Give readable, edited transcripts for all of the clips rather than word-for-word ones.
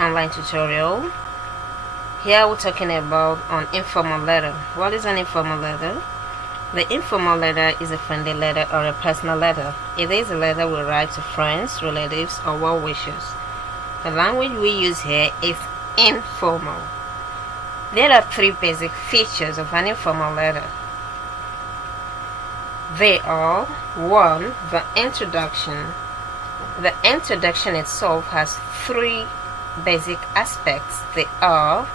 online tutorial. Here we're talking about an informal letter. What is an informal letter? The informal letter is a friendly letter or a personal letter. It is a letter we write to friends, relatives, or well-wishers. The language we use here is informal. There are three basic features of an informal letter. They are: 1. The introduction. The introduction itself has three basic aspects. They are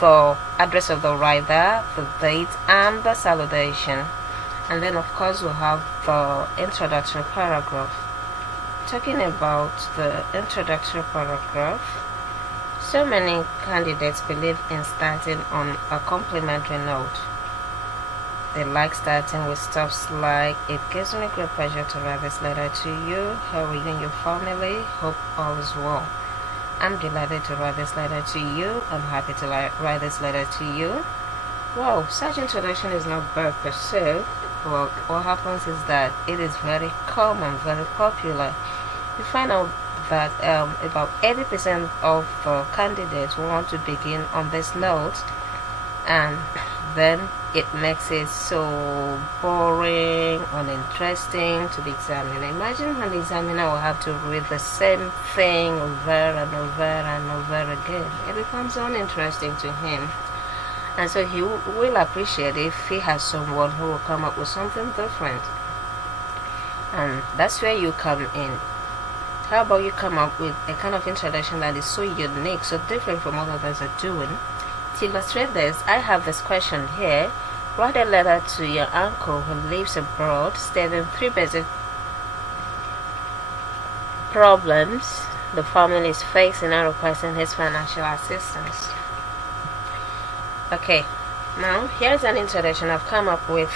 the address of the writer, the date, and the salutation. And then of course we have the introductory paragraph. Talking about the introductory paragraph, so many candidates believe in starting on a complimentary note. They like starting with stuff like, "It gives me great pleasure to write this letter to you. How are you and your family? Hope all is well. I'm delighted to write this letter to you. I'm happy to write this letter to you." Wow, such introduction is not bad per se, but what happens is that it is very common, very popular. You find out that about 80% of candidates want to begin on this note, and then it makes it so boring, uninteresting to the examiner. Imagine when the examiner will have to read the same thing over and over and over again. It becomes uninteresting to him, and so he will appreciate if he has someone who will come up with something different. And that's where you come in. How about you come up with a kind of introduction that is so unique, so different from what others are doing? To illustrate this, I have this question here. Write a letter to your uncle who lives abroad, stating three basic problems the family is facing and requesting his financial assistance. Okay, now here's an introduction I've come up with.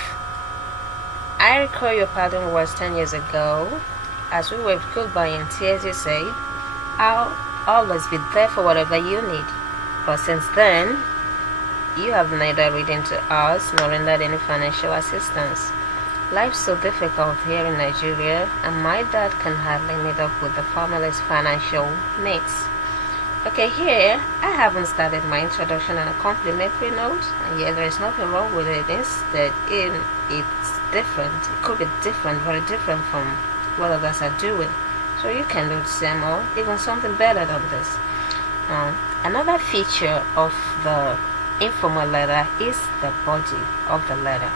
"I recall your parting words 10 years ago. As we waved goodbye in tears, you say, 'I'll always be there for whatever you need.' But since then, you have neither written to us nor rendered any financial assistance. Life's so difficult here in Nigeria, and my dad can hardly meet up with the family's financial needs." Okay, here I haven't started my introduction on a complimentary note, and yet there is nothing wrong with it. Instead, it's different. It could be different, very different from what others are doing. So you can do the same or even something better than this. Another feature of the informal letter is the body of the letter.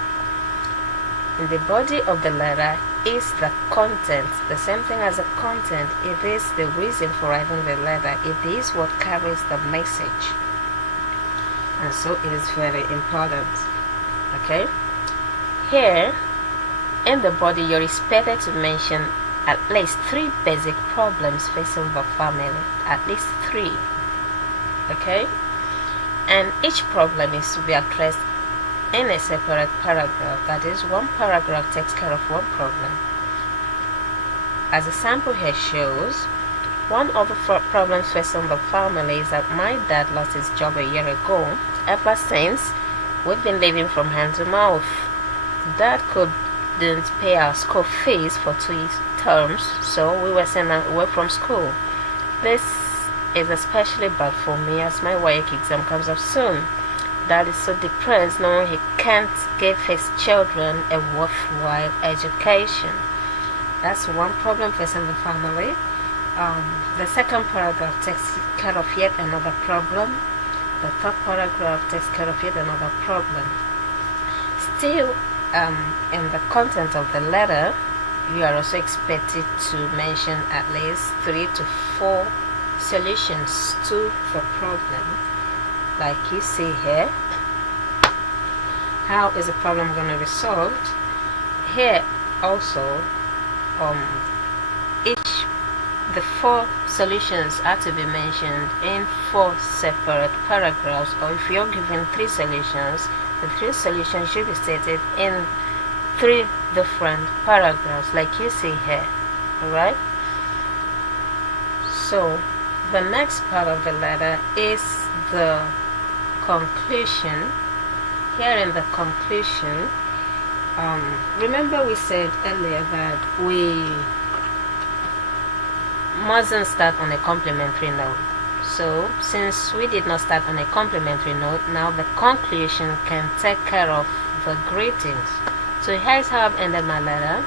And the body of the letter is the content, the same thing as the content. It is the reason for writing the letter. It is what carries the message, and so it is very important. Okay, here in the body you're expected to mention at least three basic problems facing the family. At least three. Okay, and each problem is to be addressed in a separate paragraph. That is, one paragraph takes care of one problem. As the sample here shows, one of the problems facing the family is that my dad lost his job a year ago. Ever since, we've been living from hand to mouth. Dad couldn't pay our school fees for 2 terms, so we were sent away from school. This is especially bad for me as my WAEC exam comes up soon. Dad is so depressed knowing he can't give his children a worthwhile education. That's one problem facing the family. The second paragraph takes care of yet another problem. The third paragraph takes care of yet another problem. Still, in the content of the letter, you are also expected to mention at least 3 to 4 solutions to the problem. Like you see here, how is the problem going to be solved? Here also, the 4 solutions are to be mentioned in 4 separate paragraphs, or if you're given 3 solutions, the 3 solutions should be stated in 3 different paragraphs, like you see here. Alright? So the next part of the letter is the conclusion. Here in the conclusion, remember we said earlier that we mustn't start on a complimentary note. So since we did not start on a complimentary note, now the conclusion can take care of the greetings. So here's how I've ended my letter.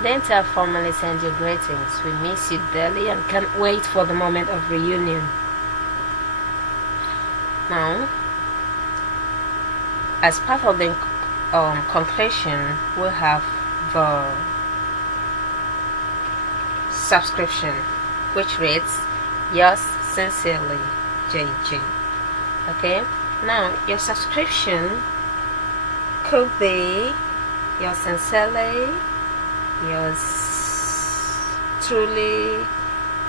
Then I'll formally send you greetings. We miss you dearly and can't wait for the moment of reunion. Now, as part of the conclusion, we have the subscription, which reads, yours sincerely, JJ. Okay, now your subscription could be yours sincerely, yours truly,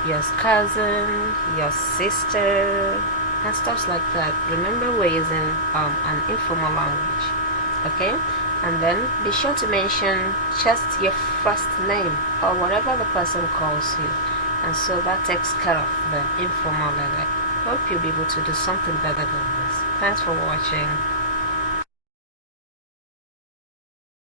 yours cousin, your sister, and stuff like that. Remember, we're using an informal language. Okay, and then be sure to mention just your first name or whatever the person calls you, and so that takes care of the informal letter. Hope you'll be able to do something better than this. Thanks for watching.